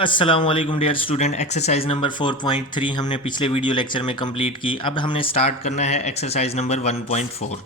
अस्सलाम वालेकुम dear student. Exercise number 4.3 हमने पिछले वीडियो लेक्चर में कंप्लीट की। अब हमने स्टार्ट करना है एक्सरसाइज नंबर 1.4।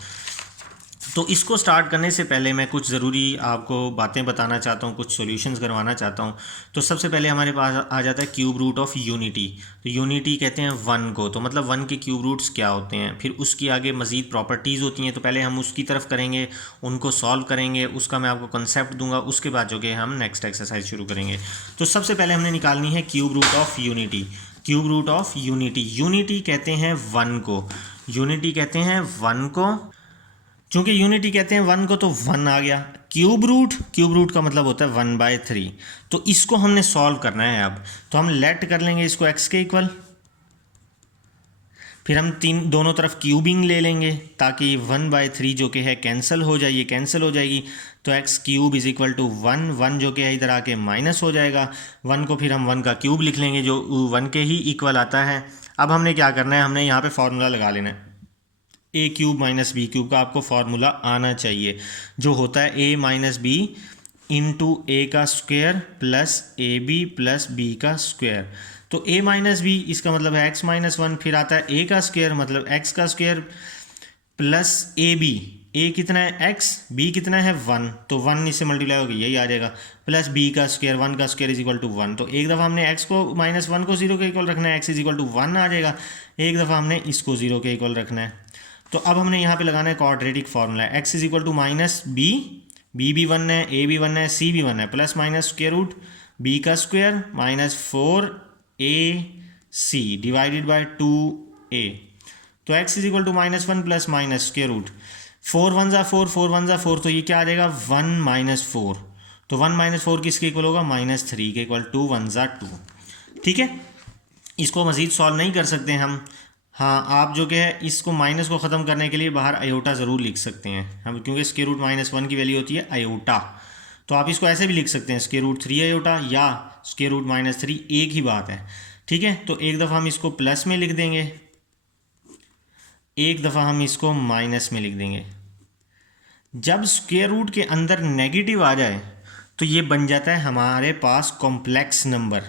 तो इसको स्टार्ट करने से पहले मैं कुछ ज़रूरी आपको बातें बताना चाहता हूँ, कुछ सॉल्यूशंस करवाना चाहता हूँ। तो सबसे पहले हमारे पास आ जाता है क्यूब रूट ऑफ यूनिटी। तो यूनिटी कहते हैं वन को, तो मतलब वन के क्यूब रूट्स क्या होते हैं, फिर उसकी आगे मज़ीद प्रॉपर्टीज़ होती हैं। तो पहले हम उसकी तरफ करेंगे, उनको सॉल्व करेंगे, उसका मैं आपको कंसेप्ट दूंगा, उसके बाद जो कि हम नेक्स्ट एक्सरसाइज शुरू करेंगे। तो सबसे पहले हमने निकालनी है cube root of unity. Cube root of unity, unity कहते हैं वन को, यूनिटी कहते हैं वन को। चूंकि यूनिटी कहते हैं वन को तो वन आ गया। क्यूब रूट, क्यूब रूट का मतलब होता है 1/3। तो इसको हमने सॉल्व करना है। अब तो हम लेट कर लेंगे इसको x के इक्वल, फिर हम दोनों तरफ क्यूबिंग ले लेंगे ताकि 1/3 जो कि है कैंसिल हो जाए, ये कैंसिल हो जाएगी। तो x cube is equal to one, one जो कि है इधर आके माइनस हो जाएगा। वन को फिर हम वन का क्यूब लिख लेंगे जो वन के ही इक्वल आता है। अब हमने क्या करना है, हमने यहाँ पे फॉर्मूला लगा लेना है। A cube minus b cube का आपको फार्मूला आना चाहिए, जो होता है a minus b into a का square plus a b plus B का स्क्वायर। तो ए माइनस बी इसका मतलब है एक्स माइनस वन, फिर आता है ए का स्क्वायर मतलब एक्स का स्क्वायर प्लस ए बी। ए कितना है एक्स, बी कितना है वन, तो वन इससे मल्टीप्लाई होगी यही आ जाएगा, प्लस बी का स्क्वायर, वन का square is equal to one. तो एक दफ़ा हमने एक्स को माइनस वन को जीरो के इक्वल रखना है, x is equal to one आ जाएगा। एक दफ़ा हमने इसको जीरो के इक्वल रखना है। तो अब हमने यहाँ पे लगाना है quadratic formula, x is equal to minus B, B भी वन है, ए भी वन है, सी भी वन है, plus minus square root B का square minus 4ac divided by 2a। तो x is equal to minus one plus minus square root, 4 one ज़ा 4, 4 one ज़ा 4, तो ये क्या आ जाएगा 1 माइनस 4। तो 1 माइनस 4 किसके इक्वल होगा, माइनस 3 के इक्वल, 2 वन ज़ा 2। ठीक है, इसको मज़ीद सॉल्व नहीं कर सकते हम। हाँ, आप जो कि है इसको माइनस को ख़त्म करने के लिए बाहर आयोटा ज़रूर लिख सकते हैं हम, क्योंकि स्क्वायर रूट माइनस वन की वैल्यू होती है आयोटा। तो आप इसको ऐसे भी लिख सकते हैं स्क्वायर रूट 3 आयोटा या स्क्वायर रूट माइनस 3, एक ही बात है। ठीक है, तो एक दफ़ा हम इसको प्लस में लिख देंगे, एक दफ़ा हम इसको माइनस में लिख देंगे। जब स्क्वायर रूट के अंदर नेगेटिव आ जाए तो ये बन जाता है हमारे पास कॉम्प्लेक्स नंबर।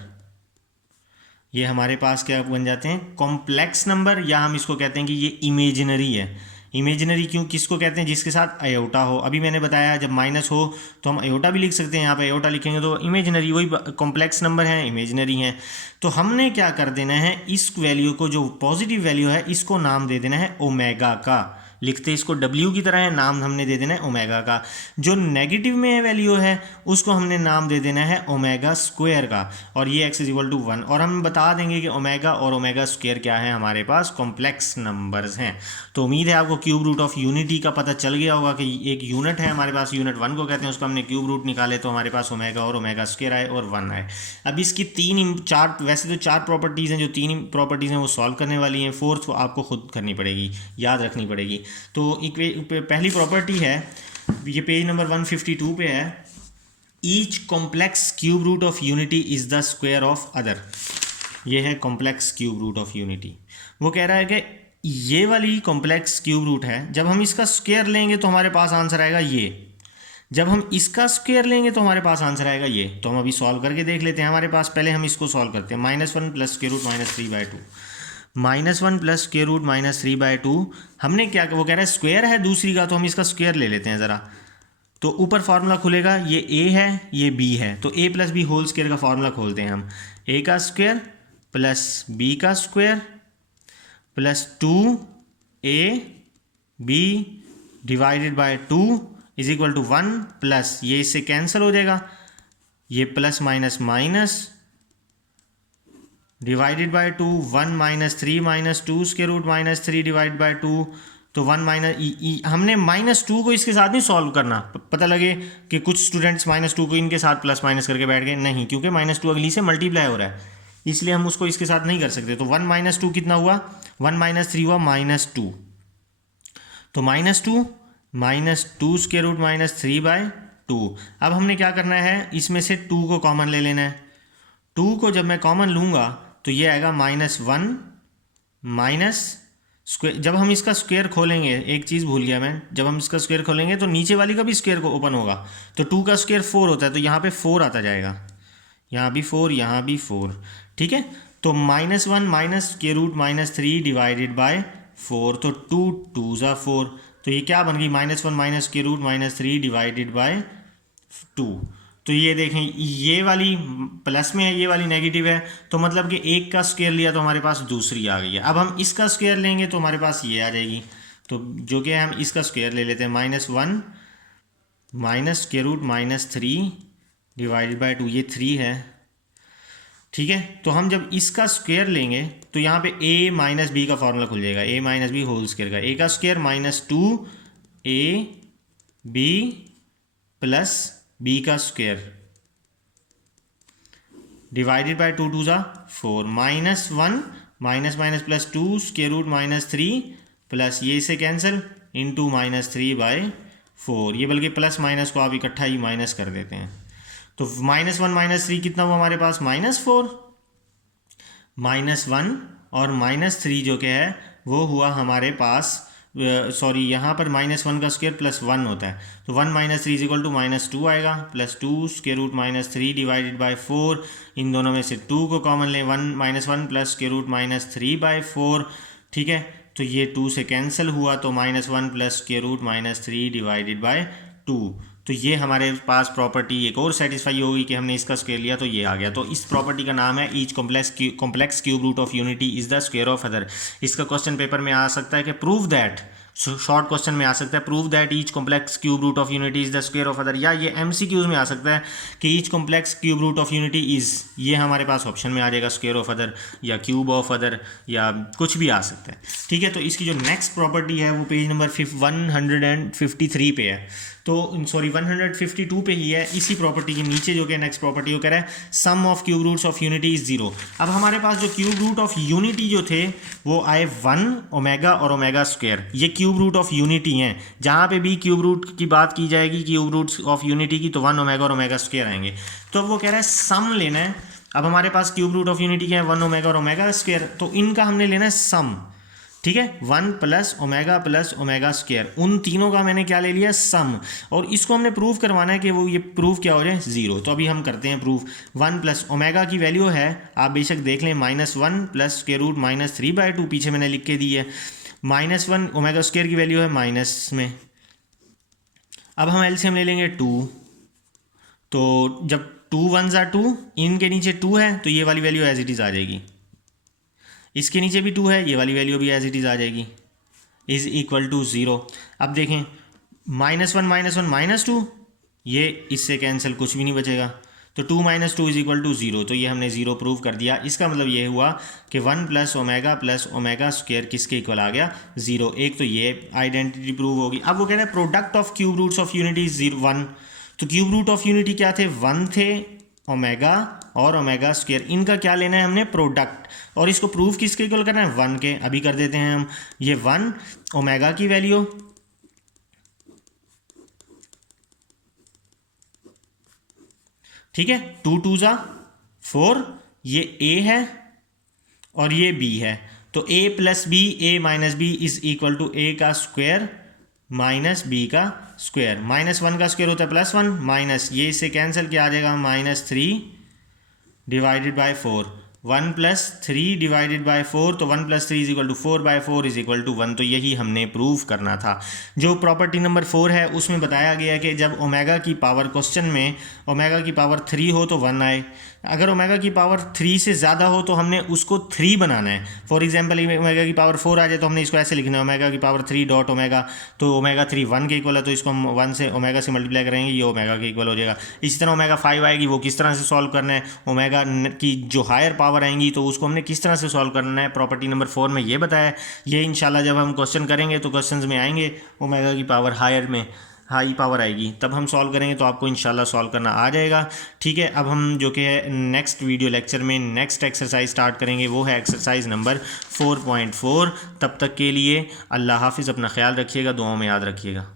ये हमारे पास क्या बन जाते हैं, कॉम्प्लेक्स नंबर, या हम इसको कहते हैं कि ये इमेजिनरी है। इमेजिनरी क्यों, किसको कहते हैं, जिसके साथ आयोटा हो। अभी मैंने बताया जब माइनस हो तो हम आयोटा भी लिख सकते हैं, यहाँ पे आयोटा लिखेंगे तो इमेजिनरी, वही कॉम्प्लेक्स नंबर हैं, इमेजिनरी हैं। तो हमने क्या कर देना है, इस वैल्यू को, जो पॉजिटिव वैल्यू है, इसको नाम दे देना है ओमेगा का। लिखते इसको W की तरह है, नाम हमने दे देना है ओमेगा का। जो नेगेटिव में वैल्यू है उसको हमने नाम दे देना है ओमेगा स्क्वायर का, और ये x इज इक्वल टू 1। और हम बता देंगे कि ओमेगा और ओमेगा स्क्वायर क्या है, हमारे पास कॉम्प्लेक्स नंबर्स हैं। तो उम्मीद है आपको क्यूब रूट ऑफ यूनिटी का पता चल गया होगा कि एक यूनिट है हमारे पास, यूनिट 1 को कहते हैं, उसका हमने क्यूब रूट निकाले तो हमारे पास ओमेगा और ओमेगा स्क्वायर आए और 1 आए। अब इसकी चार, वैसे तो 4 प्रॉपर्टीज़ हैं, जो 3 प्रॉपर्टीज़ हैं वो सॉल्व करने वाली हैं, फोर्थ आपको खुद करनी पड़ेगी, याद रखनी पड़ेगी। तो पहली प्रॉपर्टी है, ये पेज नंबर 152 पे है, each complex cube root of unity is the square of other. ये है complex cube root of unity. वो कह रहा है कि ये वाली कॉम्प्लेक्स क्यूब रूट है, जब हम इसका स्क्वायर लेंगे तो हमारे पास आंसर आएगा ये, जब हम इसका स्क्वायर लेंगे तो हमारे पास आंसर आएगा ये। तो हम अभी सॉल्व करके देख लेते हैं। हमारे पास पहले हम इसको सॉल्व करते हैं, -1 plus square root -3/2, -1 plus square root -3/2। हमने क्या, वो कह रहा है स्क्वायर है दूसरी का, तो हम इसका स्क्वायर ले लेते हैं ज़रा। तो ऊपर फार्मूला खुलेगा, ये a है ये b है, तो a plus b whole square का फार्मूला खोलते हैं हम, a का स्क्वायर प्लस b का square plus 2ab divided by 2 is equal to 1, plus ये इससे कैंसिल हो जाएगा, ये plus minus minus divided by 2, 1 minus 3 minus 2 square root -3 divide by 2। तो 1 माइनस, हमने -2 को इसके साथ नहीं सॉल्व करना, पता लगे कि कुछ स्टूडेंट्स -2 को इनके साथ प्लस माइनस करके बैठ गए, नहीं, क्योंकि -2 अगली से मल्टीप्लाई हो रहा है, इसलिए हम उसको इसके साथ नहीं कर सकते। तो 1 माइनस 2 कितना हुआ, 1 माइनस 3 हुआ -2, तो -2 स्क्वायर रूट -3/2। अब हमने क्या करना है, इसमें से 2 को कॉमन ले लेना है। 2 को जब मैं कॉमन लूँगा तो ये आएगा -1 माइनस स्क्वायर। जब हम इसका स्क्वायर खोलेंगे, एक चीज़ भूल गया मैं, जब हम इसका स्क्वायर खोलेंगे तो नीचे वाली का भी स्क्वायर को ओपन होगा, तो 2 का स्क्वायर 4 होता है, तो यहाँ पे 4 आता जाएगा, यहाँ भी 4, यहाँ भी 4, ठीक है। तो -1 minus square root -3 divided by 4, तो 2 2 ज़ा 4, तो ये क्या बन गई -1 minus square root -3 divided by 2। तो ये देखें, ये वाली प्लस में है, ये वाली नेगेटिव है, तो मतलब कि एक का स्क्वायर लिया तो हमारे पास दूसरी आ गई है। अब हम इसका स्क्वायर लेंगे तो हमारे पास ये आ जाएगी, तो जो कि हम इसका स्क्वायर ले लेते हैं, -1 minus square root -3 divided by 2, ये 3 है, ठीक है। तो हम जब इसका स्क्वायर लेंगे तो यहाँ पे a माइनस बी का फॉर्मूला खुल जाएगा, a minus b whole square का, a का स्क्वायर -2ab प्लस b का स्क्वायर डिवाइडेड बाय 2 2 ज़ा 4, -1 minus minus plus 2 square root -3 plus ये से कैंसिल इंटू -3/4, ये बल्कि प्लस माइनस को आप इकट्ठा ही माइनस कर देते हैं। तो -1 -3 कितना हुआ हमारे पास, -4, -1 और -3 जो कि है वो हुआ हमारे पास, सॉरी यहाँ पर -1 का स्क्वायर +1 होता है, तो 1 - 3 = -2 आएगा, +2 स्क्वायर रूट -3 डिवाइडेड बाय 4, इन दोनों में से 2 को कॉमन लें, 1 प्लस स्क्वायर रूट -3/4, ठीक है। तो ये 2 से कैंसिल हुआ, तो -1 plus square root -3 divided by 2। तो ये हमारे पास प्रॉपर्टी एक और सेटिस्फाई होगी कि हमने इसका स्क्वायर लिया तो ये आ गया। तो इस प्रॉपर्टी का नाम है each complex cube root of unity is the square of other. इसका क्वेश्चन पेपर में आ सकता है कि प्रूव दैट, शॉर्ट क्वेश्चन में आ सकता है prove that each complex cube root of unity is the square of other, या ये एमसीक्यूज में आ सकता है कि each complex cube root of unity is, ये हमारे पास ऑप्शन में आ जाएगा स्क्वायर ऑफ अदर या क्यूब ऑफ अदर या कुछ भी आ सकता है, ठीक है। तो इसकी जो नेक्स्ट प्रॉपर्टी है वो पेज नंबर 153 पे है, तो सॉरी 152 पे ही है। इसी प्रॉपर्टी के नीचे जो कि नेक्स्ट प्रॉपर्टी वो कह रहा है sum of cube roots of unity is 0। अब हमारे पास जो क्यूब रूट ऑफ यूनिटी जो थे वो आए 1 ओमेगा और ओमेगा स्क्वायर, ये क्यूब रूट ऑफ यूनिटी हैं। जहाँ पे भी क्यूब रूट की बात की जाएगी क्यूब रूट्स ऑफ यूनिटी की, तो 1 ओमेगा और ओमेगा स्क्वायर आएंगे। तो अब वो कह रहा है सम लेना है। अब हमारे पास क्यूब रूट ऑफ यूनिटी क्या है, 1 ओमेगा और ओमेगा स्क्वायर, तो इनका हमने लेना है सम, ठीक है। 1 प्लस ओमेगा स्क्वायर, उन तीनों का मैंने क्या ले लिया, सम, और इसको हमने प्रूव करवाना है कि वो ये प्रूफ क्या हो जाए 0। तो अभी हम करते हैं प्रूफ। 1 प्लस ओमेगा की वैल्यू है, आप बेशक देख लें, -1 प्लस स्क्वायर रूट -3/2, पीछे मैंने लिख के दी है। -1 ओमेगा स्क्वायर की वैल्यू है माइनस में। अब हम एलसीएम ले लेंगे 2, तो जब 2 1 ज़ा 2, इनके नीचे 2 है तो ये वाली वैल्यू एज इट इज़ आ जाएगी, इसके नीचे भी 2 है, ये वाली वैल्यू भी एज इट इज़ आ जाएगी, इज़ इक्वल टू 0। अब देखें -1 -2, ये इससे कैंसिल कुछ भी नहीं बचेगा, तो 2 - 2 = 0, तो ये हमने 0 प्रूव कर दिया। इसका मतलब ये हुआ कि 1 प्लस ओमेगा स्क्वायर किसके इक्वल आ गया, 0। एक तो ये आइडेंटिटी प्रूव होगी। अब वो कह रहे हैं product of cube roots of unity 1, तो क्यूब रूट ऑफ यूनिटी क्या थे, 1 थे, ओमेगा और ओमेगा स्क्वायर, इनका क्या लेना है हमने, प्रोडक्ट, और इसको प्रूफ किसके इक्वल करना है, 1 के। अभी कर देते हैं हम, ये 1 ओमेगा की वैल्यू, ठीक है, 2 2 ज़ा 4, ये a है और ये b है, तो a plus b, a minus b is equal to a का स्क्वायर माइनस b का स्क्वायर। -1 का स्क्वायर होता है +1, माइनस ये इससे कैंसिल किया आ जाएगा -3 डिवाइडेड बाय 4, 1 + 3 डिवाइडेड बाय 4, तो 1 + 3 = 4/4 = 1। तो यही हमने प्रूव करना था। जो प्रॉपर्टी नंबर 4 है उसमें बताया गया कि जब ओमेगा की पावर, क्वेश्चन में ओमेगा की पावर 3 हो तो 1 आए, अगर ओमेगा की पावर 3 से ज़्यादा हो तो हमने उसको 3 बनाना है। फॉर एग्जांपल ओमेगा की पावर 4 आ जाए तो हमने इसको ऐसे लिखना है, ओमेगा की पावर 3 डॉट ओमेगा, तो ओमेगा 3 1 के इक्वल है, तो इसको हम 1 से ओमेगा से मल्टीप्लाई करेंगे, ये ओमेगा के इक्वल हो जाएगा। इसी तरह ओमेगा 5 आएगी, वो किस तरह से सॉल्व करना है, ओमेगा की जो हायर पावर आएंगी तो उसको हमने किस तरह से सॉल्व करना है, प्रॉपर्टी नंबर 4 में ये बताया है। ये इंशाल्लाह जब हम क्वेश्चन करेंगे तो क्वेश्चन में आएंगे ओमेगा की पावर हायर में हाई पावर आएगी, तब हम सॉल्व करेंगे तो आपको इंशाल्लाह सॉल्व करना आ जाएगा, ठीक है। अब हम जो कि है नेक्स्ट वीडियो लेक्चर में नेक्स्ट एक्सरसाइज स्टार्ट करेंगे, वो है एक्सरसाइज नंबर 4.4। तब तक के लिए अल्लाह हाफिज़, अपना ख्याल रखिएगा, दुआओं में याद रखिएगा।